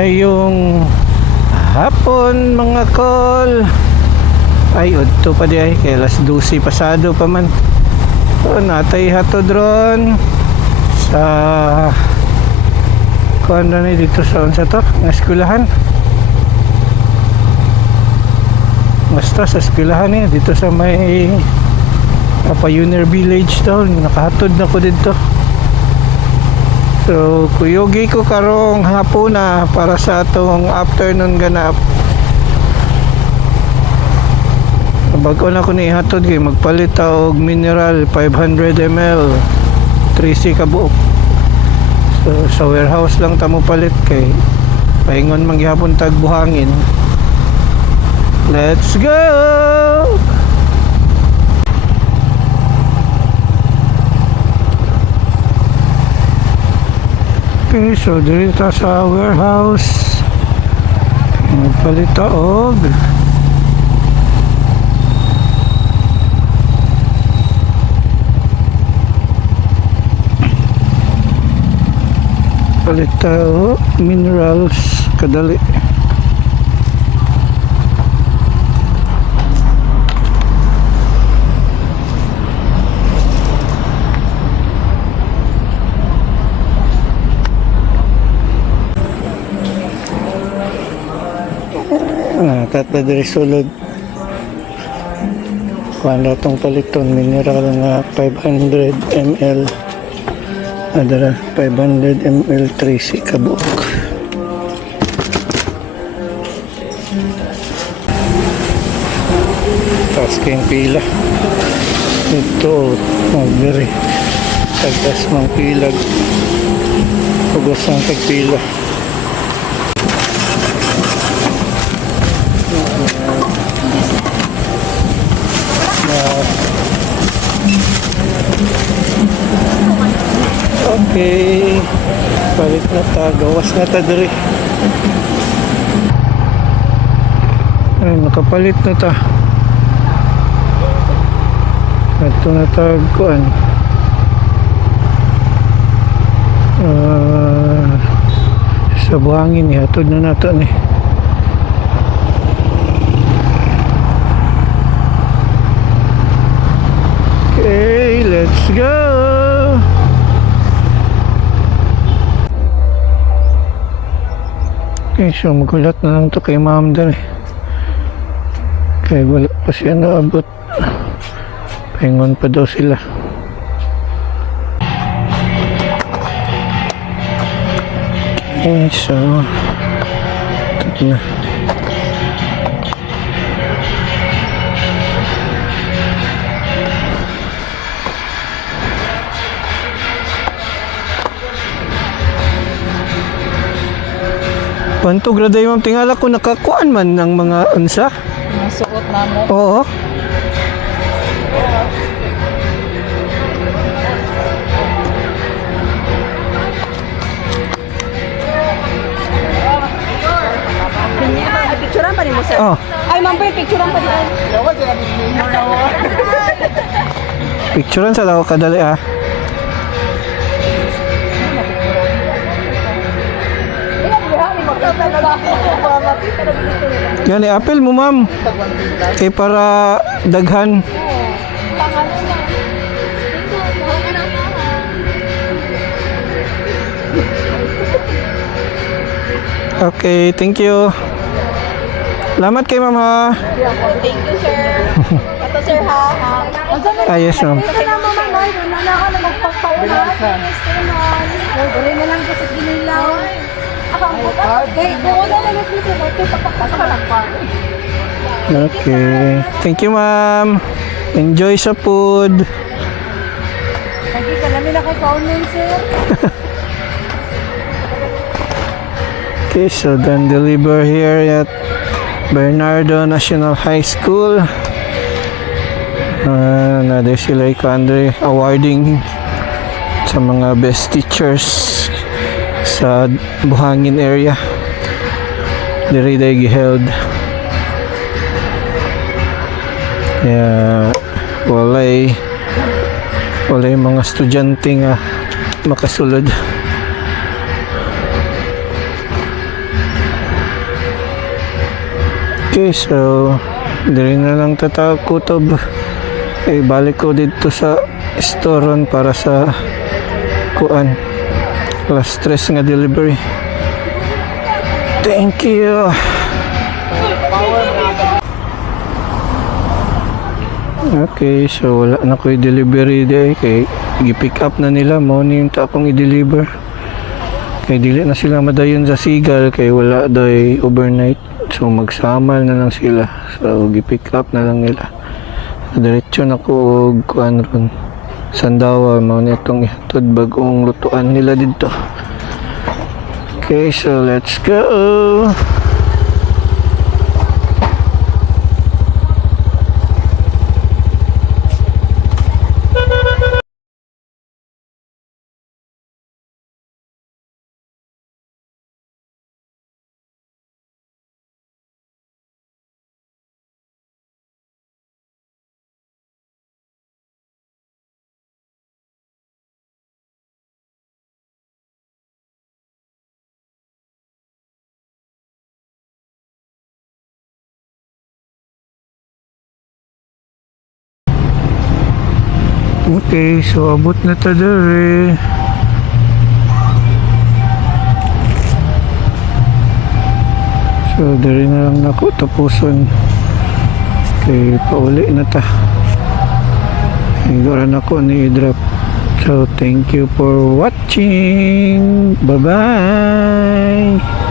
Maayong hapon mga kol. Ay udto pa di ay kay alas 12 pasado pa man. So natay hatod ron sa kuan na ni dito sa unsa to nga eskwelahan. Basta sa eskwelahan ni dito sa may Pioneer Village daw, nakahatod na ko dito. So kuyogi ko karong hapon na para sa atong afternoon ganap. Bago na ko ni ihatod kay magpalit og mineral 500 ml 3C kabuok. So sa warehouse lang ta mo palit kay paingon man gihapon tag buhangin. Let's go. Okay, so dito sa warehouse magpalit ta og palit tayo minerals kadali. Tata diri sulod kuan tong paliton mineral nga 500 ml adara 500 ml 3C kabuok. Tapos kayong pila ito magdiri tagtas mga pilag pagos ang tagpila. Okay, balik na ta, gawas na ta diri. Ay, nakapalit na ta. Ito na ta kuan. Sa buhangin ni hatod na nato ni. Okay, let's go. Okay, so magulat na lang to kay ma'am dali. Kaya wala pa siya naabot. Pahingon pa daw sila. Okay, so ito na. Panto graday ma'am, tingala ko nakakuan man ng mga unsa. Nasuot na mo. Oo. Picturean pa ni mo, sir? Oh. Ay, ma'am, picturean pa din. Picturean sa daw kadali ah. Yan apel mo ma'am. Kay para daghan. Okay, thank you. Salamat kay ma'am ha. Thank you, sir. Ito, sir, ha? Ah, yes ma'am. Ito na, mama, na. Wala ka na magpagpauna. Dali na lang kasi ginilaw. Okay. Thank you ma'am. Enjoy sa food. Lagi ka namin ako kaunin, sir. Okay, so then deliver here at Bernardo National High School. Nader sila Andre awarding sa mga best teachers sa Buhangin area. Diri day giheld. Walay mga estudyante nga makasulod. Okay, so diri na lang tatakutob. Balik ko dito sa storon para sa kuan. Last stress nga delivery. Thank you. Okay, so wala na ko i-delivery day kay gi-pick up na nila mo ni yung akong i-deliver. Kay dili na sila madayon sa Sigal kay wala day overnight. So magsamal na lang sila. So gi-pick up na lang nila. Diretso na ko og kuan ron. Sandawa mao ni itong ihatod bagong lutuan nila dito. Okay, so let's go. Okay, so abot na ta dere. So dere na lang nako tapuson. Okay, pauli na ta. Igora na ko ni i-drop. So thank you for watching. Bye bye.